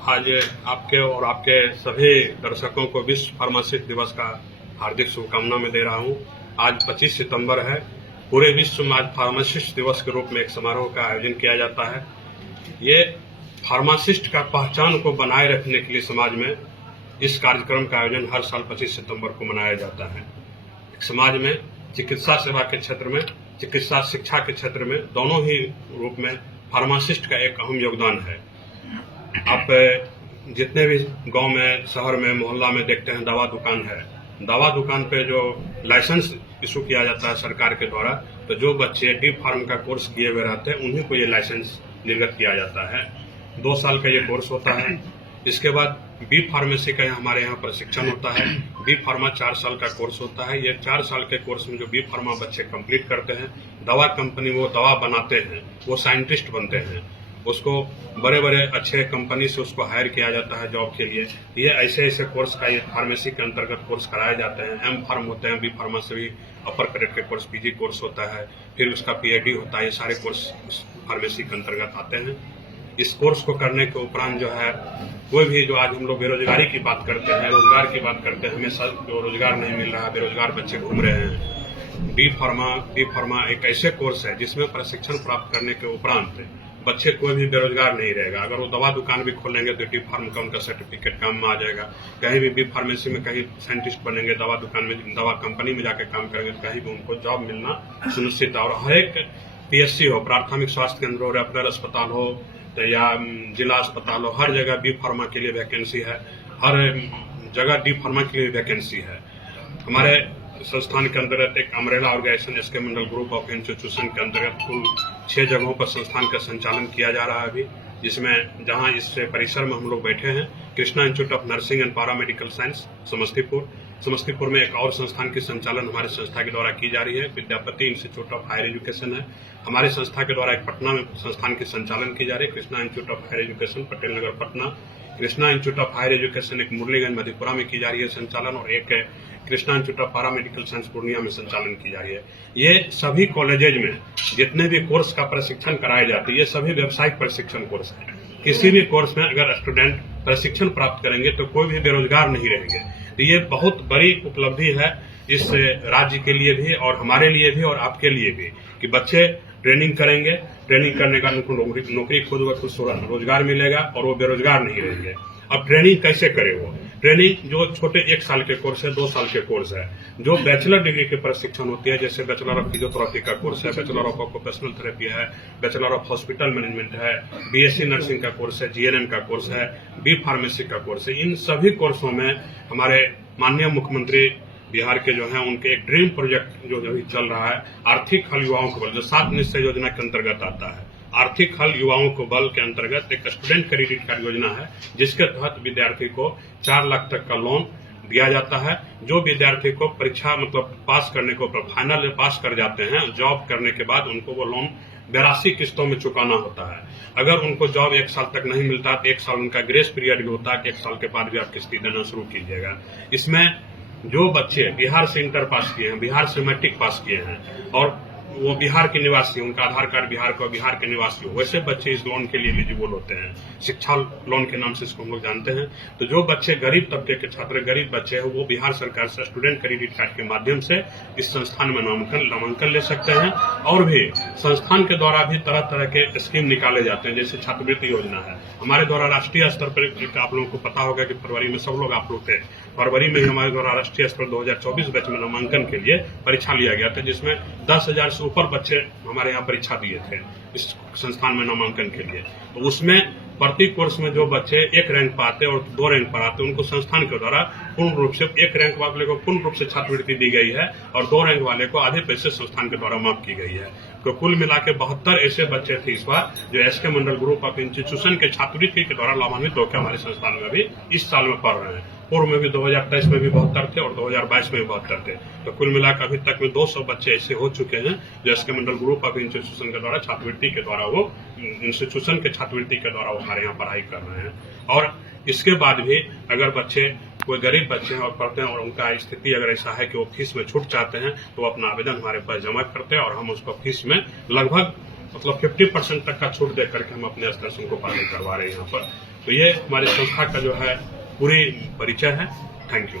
आज आपके और आपके सभी दर्शकों को विश्व फार्मासिस्ट दिवस का हार्दिक शुभकामना मैं दे रहा हूं। आज 25 सितंबर है। पूरे विश्व में आज फार्मासिस्ट दिवस के रूप में एक समारोह का आयोजन किया जाता है। ये फार्मासिस्ट का पहचान को बनाए रखने के लिए समाज में इस कार्यक्रम का आयोजन हर साल 25 सितंबर को मनाया जाता है। समाज में चिकित्सा सेवा के क्षेत्र में, चिकित्सा शिक्षा के क्षेत्र में, दोनों ही रूप में फार्मासिस्ट का एक अहम योगदान है। आप जितने भी गांव में, शहर में, मोहल्ला में देखते हैं दवा दुकान है। दवा दुकान पे जो लाइसेंस इशू किया जाता है सरकार के द्वारा, तो जो बच्चे डी फार्म का कोर्स किए हुए रहते हैं उन्हीं को ये लाइसेंस निर्गत किया जाता है। 2 साल का ये कोर्स होता है। इसके बाद बी फार्मेसी का हमारे यहाँ प्रशिक्षण होता है। बी फार्मा 4 साल का कोर्स होता है। ये 4 साल के कोर्स में जो बी फार्मा बच्चे कंप्लीट करते हैं, दवा कंपनी वो दवा बनाते हैं, वो साइंटिस्ट बनते हैं, उसको बड़े बड़े अच्छे कंपनी से उसको हायर किया जाता है जॉब के लिए। ये ऐसे कोर्स का ये फार्मेसी के अंतर्गत कोर्स कराए जाते हैं। एम फार्म होते हैं, बी फार्मा से भी अपर ग्रेड के कोर्स, पीजी कोर्स होता है, फिर उसका पीएचडी होता है। ये सारे कोर्स फार्मेसी के अंतर्गत आते हैं। इस कोर्स को करने के उपरांत जो है, कोई भी जो आज हम लोग बेरोजगारी की बात करते हैं, रोजगार की बात करते हैं, हमें जो रोजगार नहीं मिल रहा है, बेरोजगार बच्चे घूम रहे हैं। बी फार्मा एक ऐसे कोर्स है जिसमें प्रशिक्षण प्राप्त करने के उपरांत बच्चे कोई भी बेरोजगार नहीं रहेगा। अगर वो दवा दुकान भी खोलेंगे तो डी फार्म का उनका सर्टिफिकेट काम में आ जाएगा। कहीं भी बी फार्मेसी में कहीं साइंटिस्ट बनेंगे, दवा दुकान में, दवा कंपनी में जाके काम करेंगे तो कहीं भी उनको जॉब मिलना सुनिश्चित है। और हर एक पीएचसी हो, प्राथमिक स्वास्थ्य केंद्र हो, रेफरल अस्पताल हो या जिला अस्पताल हो, हर जगह बी फार्मा के लिए वैकेंसी है। हर जगह डी फार्मा के लिए वैकेंसी है। हमारे संस्थान के अंतर्गत एक umbrella organization SK Mandal group of institution के अंतर्गत कुल 6 जगहों पर संस्थान का संचालन किया जा रहा है अभी, जिसमें जहां इस परिसर में हम लोग बैठे हैं, Krishna institute of nursing and paramedical science Samastipur में एक और संस्थान की संचालन हमारे संस्था के द्वारा की जा रही है। Vidyapati institute of higher education है हमारे संस्था के द्वारा। एक पटना में संस्थान की संचालन की जा रही है, Krishna institute of higher education, Patel Nagar, Patna. Krishna institute of higher education एक मुरलीगंज मधेपुरा में की जा रही है संचालन, और एक Krishna institute of paramedical science Purnia में संचालन की जा रही है। ये सभी कॉलेजेज में जितने भी कोर्स का प्रशिक्षण कराए जाते हैं, ये सभी व्यावसायिक प्रशिक्षण कोर्स है। किसी भी कोर्स में अगर स्टूडेंट प्रशिक्षण प्राप्त करेंगे तो कोई भी बेरोजगार नहीं रहेंगे। तो ये बहुत बड़ी उपलब्धि है इस राज्य के लिए भी, और हमारे लिए भी, और आपके लिए भी, कि बच्चे ट्रेनिंग करेंगे, ट्रेनिंग करने का उनको नौकरी खुद ब खुद रोजगार मिलेगा और वो बेरोजगार नहीं रहेंगे। अब ट्रेनिंग कैसे करे? वो ट्रेनिंग जो छोटे 1 साल के कोर्स है, 2 साल के कोर्स है, जो बैचलर डिग्री के प्रशिक्षण होती है, जैसे बैचलर ऑफ फिजियोथेरेपी का कोर्स है, बैचलर ऑफ ऑक्यूपेशनल थेरेपी है, बैचलर ऑफ हॉस्पिटल मैनेजमेंट है, बीएससी नर्सिंग का कोर्स है, जीएनएम का कोर्स है, बी फार्मेसी का कोर्स है। इन सभी कोर्सों में हमारे माननीय मुख्यमंत्री बिहार के जो हैं, उनके एक ड्रीम प्रोजेक्ट जो चल रहा है, आर्थिक हल युवाओं को बल, जो 7 निश्चय योजना के अंतर्गत आता है। आर्थिक हल युवाओं को बल के अंतर्गत एक स्टूडेंट क्रेडिट कार्ड योजना है, जिसके तहत विद्यार्थी को 4 लाख तक का लोन दिया जाता है। जो विद्यार्थी को परीक्षा पास करने को, फाइनल में पास कर जाते हैं, जॉब करने के बाद उनको वो लोन 82 किस्तों में चुकाना होता है। अगर उनको जॉब 1 साल तक नहीं मिलता तो 1 साल उनका ग्रेस पीरियड भी होता है कि 1 साल के बाद भी आप किस्ती देना शुरू कीजिएगा। इसमें जो बच्चे बिहार से इंटर पास किए हैं, बिहार से मैट्रिक पास किए हैं, और वो बिहार के निवासी, उनका आधार कार्ड बिहार का, बिहार के निवासी हो, वैसे बच्चे इस लोन के लिए एलिजिबल होते हैं। शिक्षा लोन के नाम से इसको हम लोग जानते हैं। तो जो बच्चे गरीब तबके के छात्र, गरीब बच्चे हैं, वो बिहार सरकार से स्टूडेंट क्रेडिट कार्ड के माध्यम से इस संस्थान में नामांकन ले सकते हैं। और भी संस्थान के द्वारा भी तरह तरह के स्कीम निकाले जाते हैं, जैसे छात्रवृत्ति योजना है हमारे द्वारा राष्ट्रीय स्तर पर। आप लोगों को पता होगा कि फरवरी में सब लोग आप लोग थे, फरवरी में हमारे द्वारा राष्ट्रीय स्तर 2024 बैच में नामांकन के लिए परीक्षा लिया गया था, जिसमें 10,000 से ऊपर बच्चे हमारे यहाँ परीक्षा दिए थे इस संस्थान में नामांकन के लिए। तो उसमें प्रति कोर्स में जो बच्चे 1 रैंक पर आते और 2 रैंक पर आते, उनको संस्थान के द्वारा पूर्ण रूप से 1 रैंक वाले को पूर्ण रूप से छात्रवृत्ति दी गई है, और 2 रैंक वाले को आधे पैसे संस्थान के द्वारा माफ की गई है। तो कुल मिला के 72 ऐसे बच्चे थे इस बार जो SK Mandal group of institution के छात्रवृत्ति के द्वारा लाभान्वित होकर हमारे संस्थान में भी इस साल में पढ़ रहे हैं। पूर्व में भी 2023 में भी 72 थे और 2022 में भी 72 थे। तो कुल मिलाकर अभी तक में 200 बच्चे ऐसे हो चुके हैं जो SK Mandal group of institution के द्वारा छात्रवृत्ति के द्वारा वो इंस्टीट्यूशन के छात्रवृत्ति के द्वारा वो हमारे यहाँ पढ़ाई कर रहे हैं। और इसके बाद भी अगर बच्चे, कोई गरीब बच्चे हैं और पढ़ते हैं और उनका स्थिति अगर ऐसा है कि वो फीस में छूट चाहते हैं, तो वो अपना आवेदन हमारे पास जमा करते हैं और हम उसको फीस में लगभग 50% तक का छूट दे करके हम अपने स्तर से उनको पढ़ाई करवा रहे हैं यहाँ पर। तो ये हमारी संस्था का जो है पूरी परिचय है। Thank you.